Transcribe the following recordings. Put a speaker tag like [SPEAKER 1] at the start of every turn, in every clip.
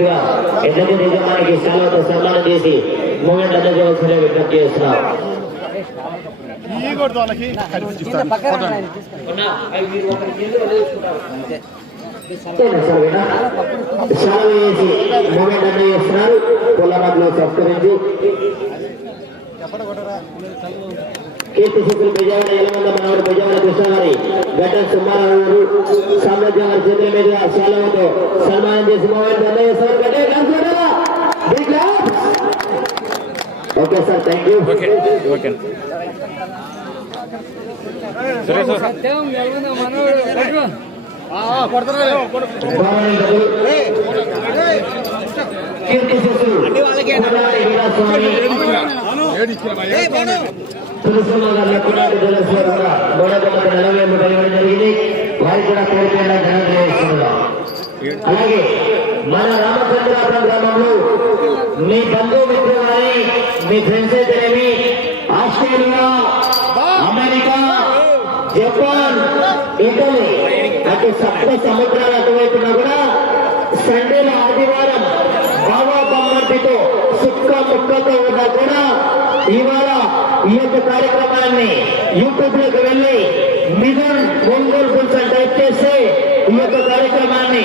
[SPEAKER 1] మీదుగా ఎన్నటి నిజమానికి సెలవుతో సన్మానం చేసి మూమెంట్ అందజేయవలసిన విజ్ఞప్తి చేస్తున్నాం. సెలవు చేసి మూమెంట్ అందజేస్తున్నారు పొలమాటలో సత్కరించి కీర్తి శిశులు విజయవాడ ఎలమంద మనవడు విజయవాడ కృష్ణగారి గడ్డ సుబ్బారావు గారు సామ్రాజ్యం గారి చేతుల మీదుగా శాలవతో సన్మానం చేసి. Okay sir thank you okay. సరే
[SPEAKER 2] సార్
[SPEAKER 1] కీర్తి శిశులు నలభై మూడు ఇవ్వడం జరిగింది. వారికి కూడా ధనం తెలియజేస్తున్నాం అలాగే మన రామచంద్రాపురం గ్రామంలో మీ బంధుమిత్రులు కానీ మీ ఫ్రెండ్స్ అయితేనేమి ఆస్ట్రేలియా అమెరికా జపాన్ ఇటలీ అటు సప్త సముద్రాలు అటువైపున కూడా సండేల ఆదివారం బాబా బొమ్మటితో సుక్క ముక్కతో ఉన్నా కూడా ఇవాళ ఈ యొక్క కార్యక్రమాన్ని యూట్యూబ్లోకి వెళ్ళి మిథున్ ఒంగోలు గురించి టైప్ చేస్తే ఈ యొక్క కార్యక్రమాన్ని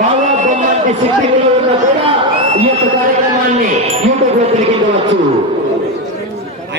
[SPEAKER 1] బాబా బొమ్మంటి సిట్టింగ్లో ఉన్నా కూడా ఈ యొక్క కార్యక్రమాన్ని యూట్యూబ్లో తిరిగించవచ్చు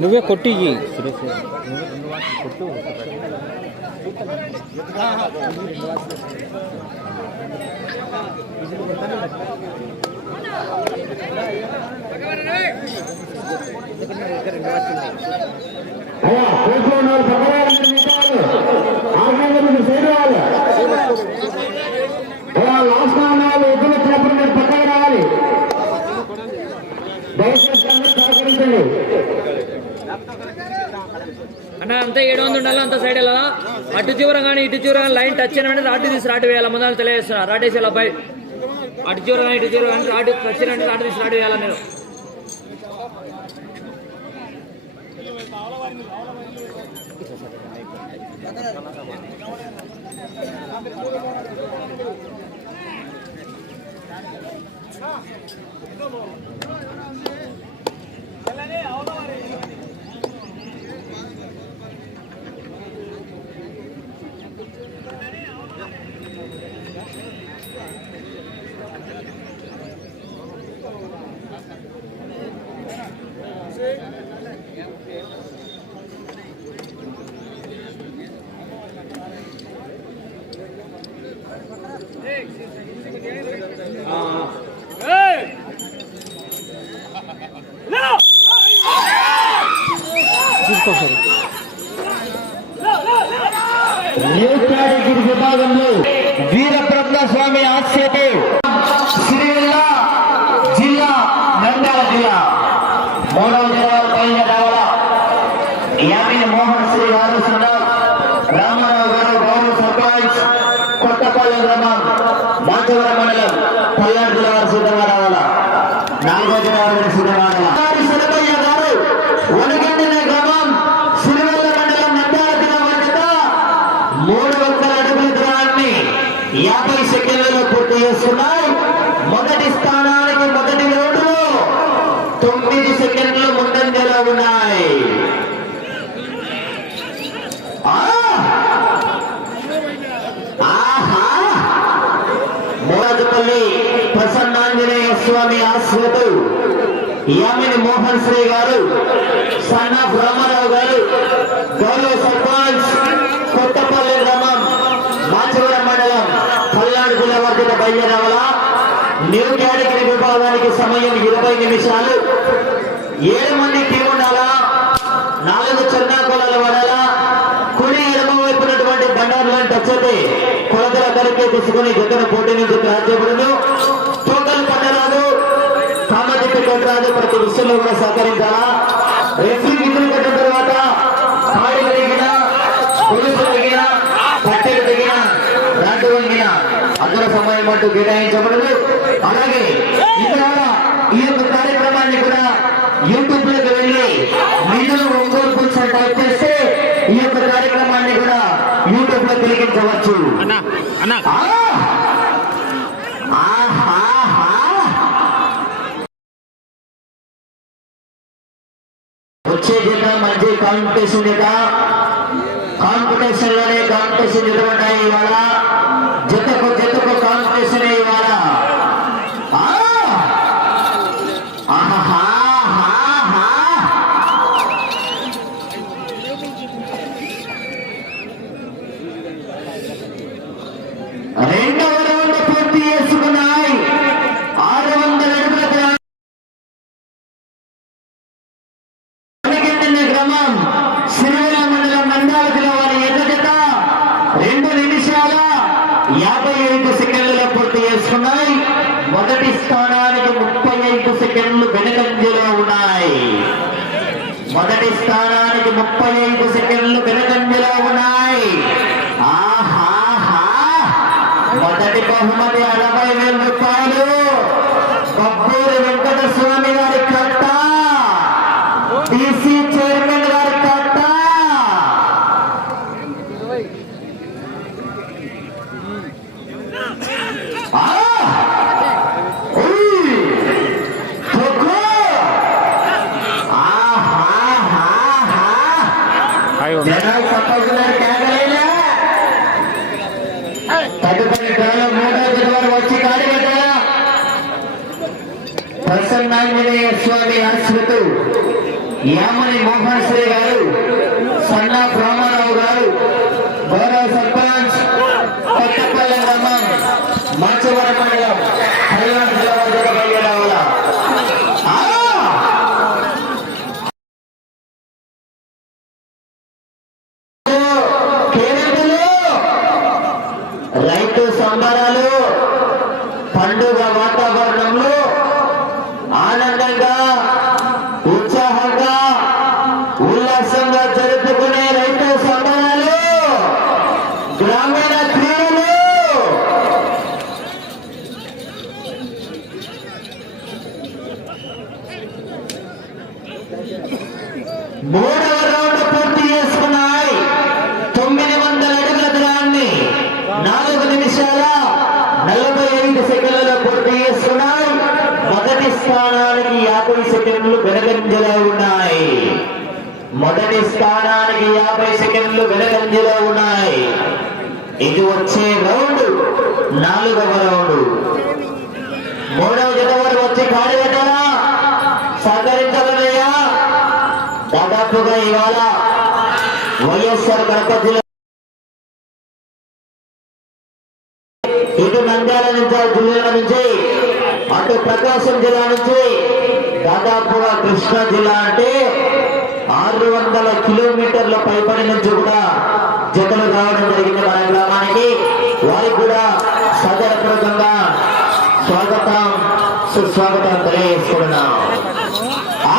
[SPEAKER 2] నువ్వే కొట్టి
[SPEAKER 1] అయ్యా పక్కన వాళ్ళు మిగతా వాళ్ళు ఆగ్నేయ నుంచి సైడ్ వాళ్ళు అయ్యా లాస్ట్ ఉన్న వాళ్ళు ఎదురు వచ్చినప్పుడు మీరు పక్కన రావాలి దయచేసి అందరూ సహకరించండి
[SPEAKER 3] అన్న అంతా ఏడు వందలు ఉండాలి? అంత సైడ్ ఎలా అటు చివర కానీ ఇటు చివర కానీ లైన్ టచ్ అయిన వెంటనే రాటు తీసి రాటు వేయాలి? ముందు తెలియజేస్తున్నా. రాటేసి అబ్బాయి అటు చివర కానీ ఇటు చివర కానీ రాటు టచ్ అయిన రాటు తీసి రాటు వేయాలి నేను
[SPEAKER 2] on సార్
[SPEAKER 1] న్యూ కేటగిరీ విభాగంలో వీరబ్రహ్మ స్వామి ఆశ్రయతో సిరివెల్ల జిల్లా నంద్యాల జిల్లా మూడవ జిల్లా పైన రావాల యామిని మోహన్ శ్రీ గారు సున్నా రామారావు గారు గౌరవ సర్పంచ్ కొత్తపల్లి గ్రామం మాచవరం మండలం పల్నాడు జిల్లా వారు సిద్ధంగా రావాలా నాలుగో జిల్లా వారు సిద్ధంగా రావాలా సిద్ధయ్య గారు వనగండిన గ్రామం సిరివెల్ల మండలం నంద్యాల జిల్లా వారి చేత మూడు వందల అడుగుల దూరాన్ని యాభై సెకండ్లలో పూర్తి చేస్తున్నాయి మొదటి స్థానానికి మొదటి రౌండ్లో తొమ్మిది సెకండ్లు ముందంజలో ఉన్నాయి ఆ! ఆహా! మోరాజపల్లి ప్రసన్నాంజనేయ స్వామి ఆశ్రతు యామిని మోహన్ శ్రీ గారు సన్ రామారావు గారు గౌరవ సర్పంచ్ కొత్తపల్లి గ్రామం మాచవరం మండలం పల్నాడు జిల్లా వర్గత బయలుదేరవల న్యూ కేటగిరీ విభాగానికి సమయం ఇరవై నిమిషాలు. ఏడు మంది టీం ఉండాలా? నాలుగు చిరునాకోలాలు పడాలా కుడి ఎడమ వైపునటువంటి బండారులను టచ్ అయితే కొలతల ధరకే తీసుకుని జతన పోటీ నుంచి ప్రారంభపడును టోటల్ పండరాదు కామతిప్పి రాదు ప్రతి విషయంలో కూడా సహకరించాలా విధులు కట్టిన తర్వాత పట్టెలు అక్కడ సమయం అంటూ కేటాయించబడదు. అలాగే ఇక్కడ ఈ యొక్క కార్యక్రమాన్ని కూడా యూట్యూబ్లోకి వెళ్ళి నిధులు ఒంగోలు పులుసు టైప్ చేస్తే ఈ యొక్క కార్యక్రమాన్ని కూడా యూట్యూబ్లో తిరిగించవచ్చు
[SPEAKER 2] అన్నా అన్నా.
[SPEAKER 1] కాంపిటీషన్ కాంపిటీషన్లోనే కాంపిటీషన్ జత ఇవాళ జతకు జతకు కాంపిటీషన్ ఇవాళ ఆ! ఆహాహాహా! రెండవ రౌండ్ పూర్తి చేసుకున్నాయి ఆరు వందల అడుగుల దూరం అణగిరిన గ్రామం సిరివెల్ల మండలం నందాల జిల్లా వారి ఎర్ర జత రెండు నిమిషాల యాభై ఐదు సెకండ్లలో పూర్తి చేసుకున్నాయి మొదటి స్థానానికి ముప్పై ఐదు సెకండ్లు వెనుకంజలో ఉన్నాయి మొదటి స్థానానికి ముప్పై ఐదు సెకండ్లు వెనుకంజలో ఉన్నాయి ఆహాహా మొదటి బహుమతి అరవై వేల రూపాయలు బొబ్బూరి వెంకట స్వామి గారి కట్ట టీసీ చైర్మన్ గారి కట్ట ఆ! ఉయ్! తొక్కు! ఆహాహాహా!
[SPEAKER 2] హాయ్ ఉంది
[SPEAKER 1] జనాలు తప్పకుండా కేకలేలా తదుపరి డ్రాలో మూడో జనవరి వచ్చి కాడి పెట్టారా ప్రసన్నాంజనేయ స్వామి ఆశ్రతు యామని మోహన్ శ్రీ గారు సన్నా రామారావు గారు గౌరవ సర్పంచ్ కొత్తపల్లి గ్రామం మాచవరం మండలం హరియాణ జిల్లా వద్ద బయలుదేరావాలా రైతు సంబరాలు పండుగ వాతావరణంలో ఆనందంగా మొదటి స్థానానికి యాభై సెకండ్లు వెనకంజలో ఉన్నాయి. ఇది వచ్చే రౌండ్ నాలుగవ రౌండ్. మూడవ జత వారు వచ్చి కాడి పెట్టారా సహకరించాలయ్యా దాదాపుగా ఇవాళ వైఎస్ఆర్ కడప జిల్లా ఇటు నంద్యాల నుంచి జిల్లా నుంచి అటు ప్రకాశం జిల్లా నుంచి దాదాపుగా కృష్ణా జిల్లా అంటే ఆరు వందల కిలోమీటర్ల పైపడి నుంచి కూడా జతలు రావడం జరిగింది మన గ్రామానికి వారికి కూడా సదరపూర్వకంగా స్వాగతం సుస్వాగతం తెలియజేసుకున్నాం ఆ!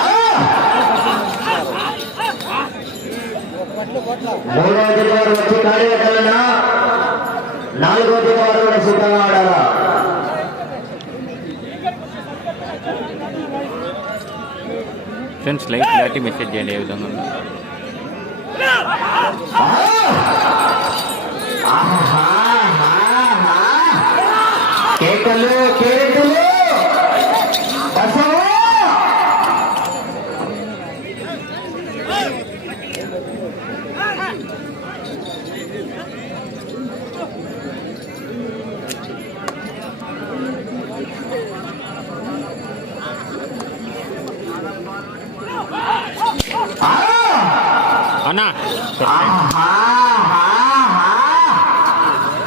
[SPEAKER 1] మూడో వారు వచ్చి కార్యకర్తలనా నాలుగో జత వారు కూడా సిద్ధంగా
[SPEAKER 2] ఫ్రెండ్స్ లైక్ క్లారిటీ మెసేజ్ చేయండి ఏ విధంగా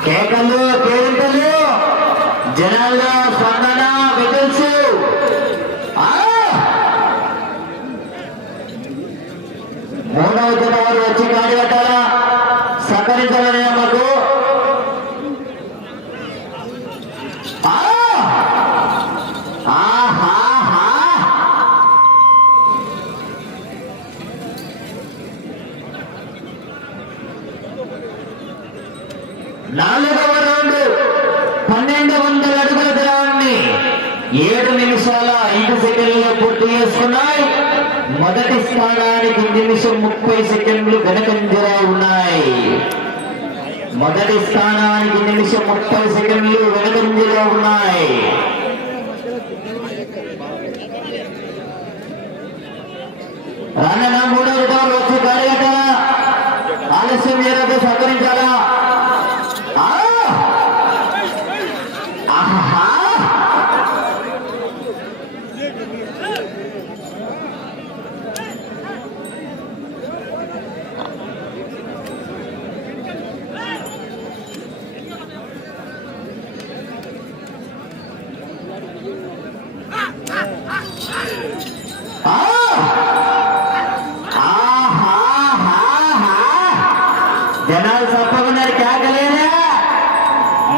[SPEAKER 1] కేకలు కేరింతలు జనాల్లో స్పందన విజిల్స్ ఆ! మూడవ జత వారు వచ్చి కాడి కట్టాలా సహకరించాలని మాకు ఆ! ఆహాహా! ఐదు సెకండ్లు పూర్తి చేసుకున్నాయి మొదటి స్థానానికి నిమిషం ముప్పై సెకండ్లు వెనకంజరా ఉన్నాయి. మొదటి స్థానానికి నిమిషం ముప్పై సెకండ్లు వెనకంజలో ఉన్నాయి.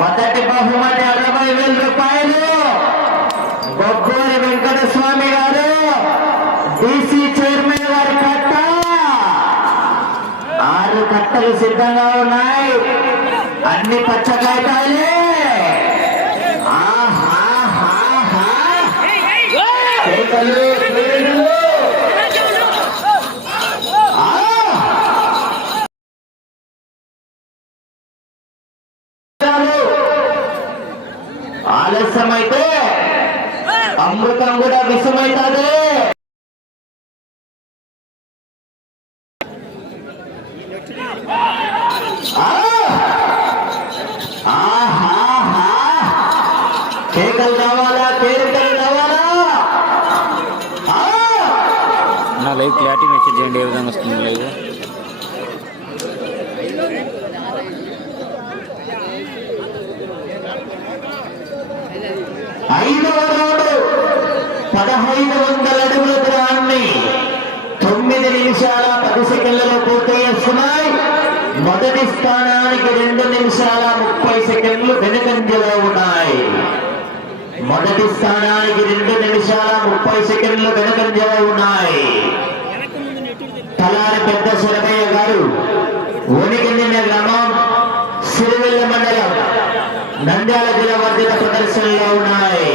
[SPEAKER 1] మొదటి బహుమతి అరవై వేల రూపాయలు. బొబ్బూరి వెంకటస్వామి గారు డిసి చైర్మన్ గారి కట్ట. ఆరు కట్టలు సిద్ధంగా ఉన్నాయి. అన్ని పచ్చ కాగితాలే ఆహాహాహా! కేకలు, కేకలు. ఆ! ఆలస్యమైతే అమృతం కూడా విషమైతుంది కేకలు కావాలా కేకలు కావాలా ఆ!
[SPEAKER 2] నా లైవ్ క్లారిటీ మెసేజ్ చేయండి ఏ విధంగా వస్తుంది లైవ్
[SPEAKER 1] పదహైదు వందల అడుగుల దూరాన్ని తొమ్మిది నిమిషాల పది సెకండ్లలో పూర్తి చేస్తున్నాయి. మొదటి స్థానానికి రెండు నిమిషాల ముప్పై సెకండ్లు వెనుకంజలో ఉన్నాయి. మొదటి స్థానానికి రెండు నిమిషాల ముప్పై సెకండ్లు వెనుకంజలో ఉన్నాయి. తలారి పెద్ద సురభయ్య గారు ఒనికిందిన గ్రామం సిరివెల్ల మండలం నంద్యాల జిల్లా వర్ధిత ప్రదర్శనలో ఉన్నాయి.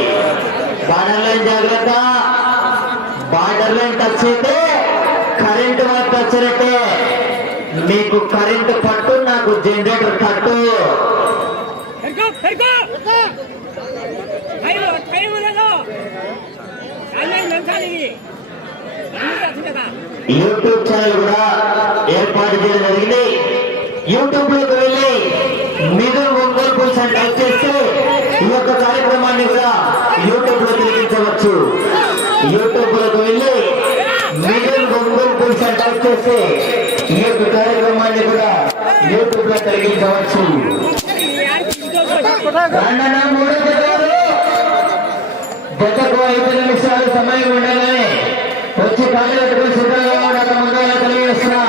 [SPEAKER 1] బార్డర్ లైన్ జాగ్రత్త బార్డర్ లైన్ టచ్ అయితే కరెంట్ వర్క్ వచ్చినట్టే మీకు కరెంట్ పట్టు నాకు జనరేటర్ కట్టు.
[SPEAKER 4] టైం
[SPEAKER 1] యూట్యూబ్ ఛానల్ కూడా ఏర్పాటు చేయడం జరిగింది. యూట్యూబ్లోకి వెళ్ళి మిథున్ ఒంగోలు పులుసు అని టైప్ చేస్తే ఈ యొక్క కార్యక్రమాన్ని కూడా యూట్యూబ్లో తిరిగించవచ్చు యూట్యూబ్లోకి వెళ్ళి మిథున్ ఒంగోలు పులుసు అని టైప్ చేస్తే ఈ యొక్క కార్యక్రమాన్ని కూడా యూట్యూబ్లో తిరిగించవచ్చు మూడో జతలు. జతకు ఐదు నిమిషాలు సమయం ఉండగానే వచ్చి కాళ్ళు కట్టుకుని సిద్ధంగా ఉండక ముందుగా తెలియజేస్తున్నా.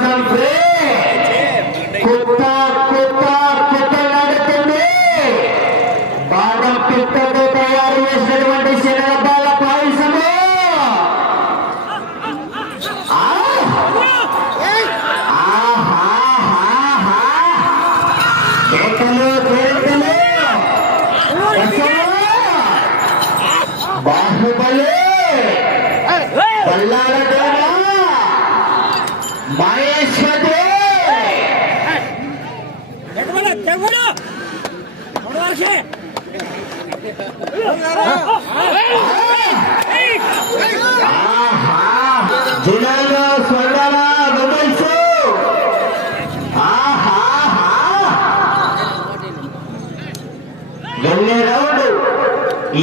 [SPEAKER 1] সরকার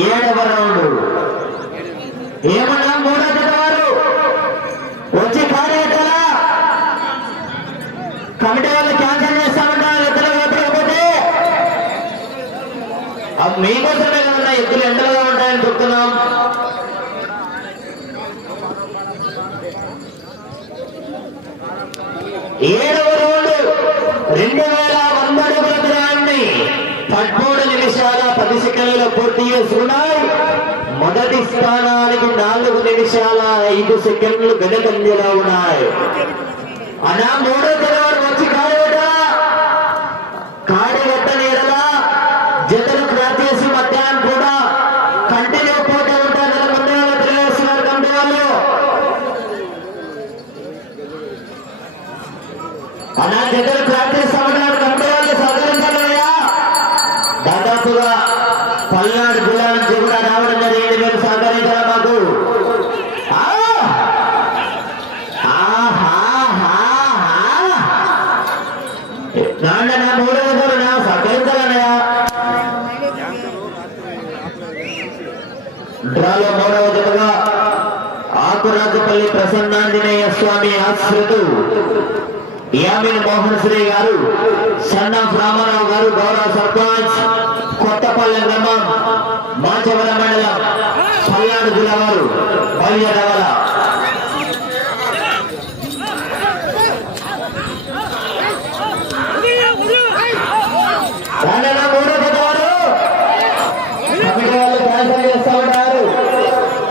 [SPEAKER 1] ఏడవ రౌండ్ ఏమన్నా మూడో వారు వచ్చి కార్యకర్తల కమిటీ వాళ్ళు క్యాన్సల్ చేస్తామంటారు ఇద్దరు లేకపోతే మీకోసమే కదన్నా ఎద్దులు ఎండలుగా ఉంటాయని చెప్తున్నాం. ఏడవ రౌండ్ రెండవ వేల వంద అడుగుల దూరాన్ని పదమూడు నిమిషాల పది సెకండ్లు మొదటి స్థానానికి నాలుగు నిమిషాల ఐదు సెకండ్లు వెనుకంజలో ఉన్నాయి. అనా మూడో స్వామి ఆశ్రితు యామిన్ మోహన్ శ్రీ గారు సన్నాఫ్ రామారావు గారు గౌరవ సర్పంచ్ కొత్తపల్లె గ్రామం మాచవరం మండలం పల్నాడు జిల్లా వారు బయలుదేరవాల రానన్న మూడో జత వారు కమిటీ వాళ్ళు క్యాన్సల్ చేస్తా ఉంటారు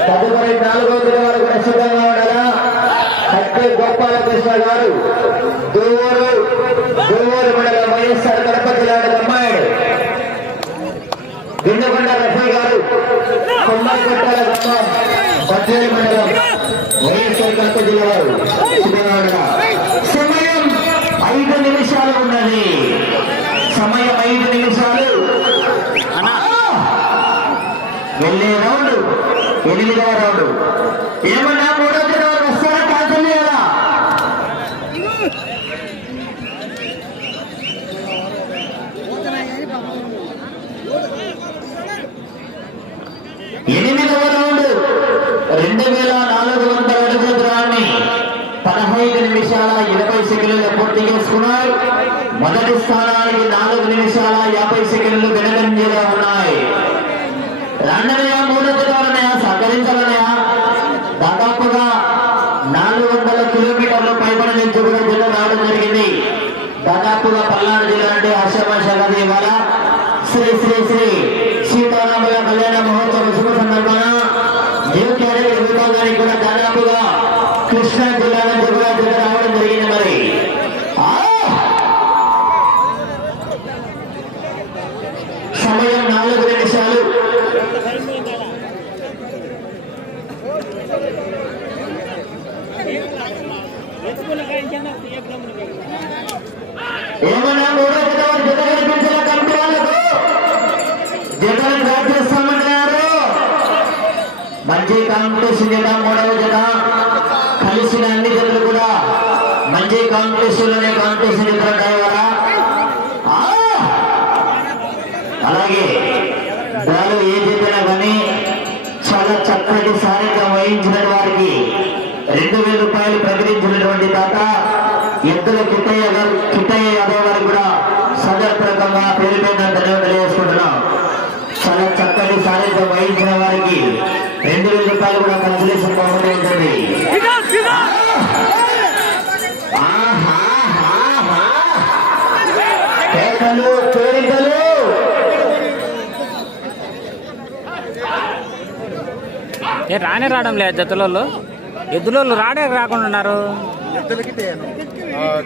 [SPEAKER 1] తదుపరి నాలుగో జిల్లా వారు కూడా సిద్ధంగా ఉండాలా కట్టే గోపాలకృష్ణ గారు దువ్వూరు మండలం వైఎస్ఆర్ కడప జిల్లా అమ్మాయి. గిండకొండ రఫీ గారు కొమ్మకొట్టాల గ్రామం బద్వేలు మండలం వైఎస్ఆర్ కడప జిల్లా వారు. సమయం ఐదు నిమిషాలు ఉన్నది. సమయం ఐదు నిమిషాలు. వెళ్ళే రౌండ్ ఎనిమిదవ రౌండ్. ఏమన్నా మూడో జత వారు వస్తారా క్యాన్సల్ చేయాలా ఎనిమిదవ రౌండ్ రెండు వేల నాలుగు వందల అడుగుల దూరాన్ని పదహైదు నిమిషాల ఇరవై సెకండ్లు పూర్తి చేసుకున్నారు మొదటి స్థానానికి నాలుగు నిమిషాల యాభై సెకండ్లు వెనకంజలో ఉన్నాయి రండనయా మూడు దినాలనయా సహకరించాలనయా దాదాపుగా నాలుగు వందల కిలోమీటర్ల పైబడి జిల్లా రావడం జరిగింది. దాదాపుగా పల్నాడు జిల్లా అంటే హర్షభాషగా ఇవాళ శ్రీ శ్రీ శ్రీ సీతారాముల కళ్యాణ మహోత్సవ శుభ సందర్భాన న్యూ క్యారెట్ విభాగానికి కూడా దాదాపుగా కృష్ణా జిల్లా కాంగ్రెస్ జత మూడవ జత కలిసిన అన్ని జతలు కూడా మంచి కాంపిటీషన్లోనే కాంపిటీషన్ జత డ్రైవరా అలాగే దాని ఏ చెప్పినా కానీ చాలా చక్కటి సారిగా వహించిన వారికి రెండు వేల రూపాయలు ప్రకటించినటువంటి తాత ఎద్దుల కిట్టయ్య గారు కిట్టయ్య యాదవ్ గారికి కూడా సదర్పరకంగా పేరు పేరున ధన్యవాదాలు తెలియజేసుకుంటున్నాం చాలా చక్కటి సారిగా వహించిన వారికి రెండు వేల రూపాయలు కూడా కన్సలేషన్ బహుమతి ఉంటుంది.
[SPEAKER 2] ఏ రానే రావడం లేదు జతలోళ్ళు. ఎద్దులోళ్ళు రాడే రాకుండా ఉన్నారు.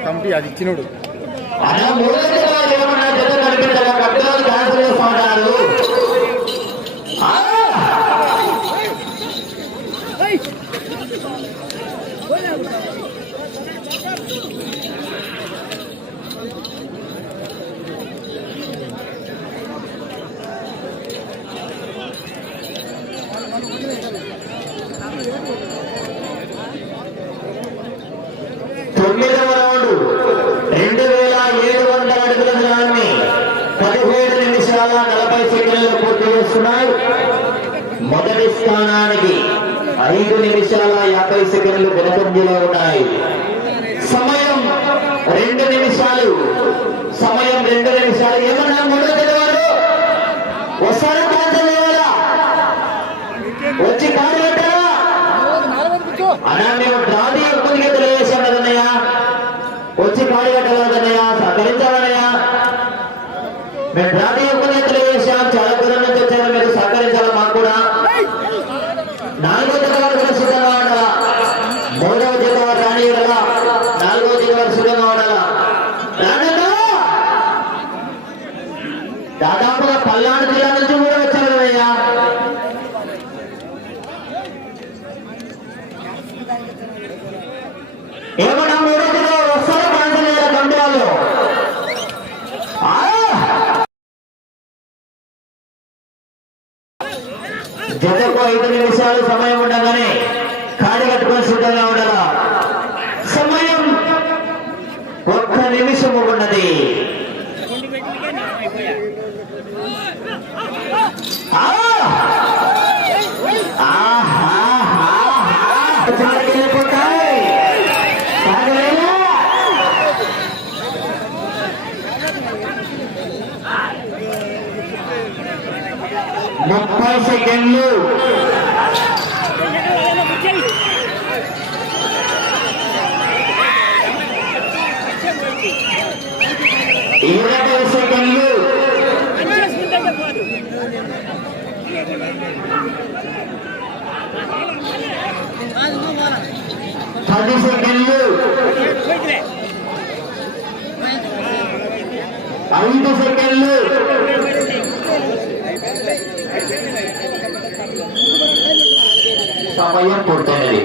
[SPEAKER 5] కమిటీ అది ఇచ్చినోడు.
[SPEAKER 1] అలా మూడో జిల్లాలు ఏమన్నా జత కనిపించాలా కట్టుదల క్యాన్సల్ చేస్తా చేస్తున్నాయి మొదటి స్థానానికి ఐదు నిమిషాల యాభై సెకండ్లు వెనకంజలో ఉన్నాయి. సమయం రెండు నిమిషాలు. సమయం రెండు నిమిషాలు. ఏమన్నా ముందు తెలియదు ఒకసారి వచ్చి కాదు వచ్చి కాదు పెట్టాలి? కదన్నయ్య సహకరించాలన్నయ్య. మేము పది సెకండ్లు. ఐదు సెకండ్లు. సమయం పూర్తయినది.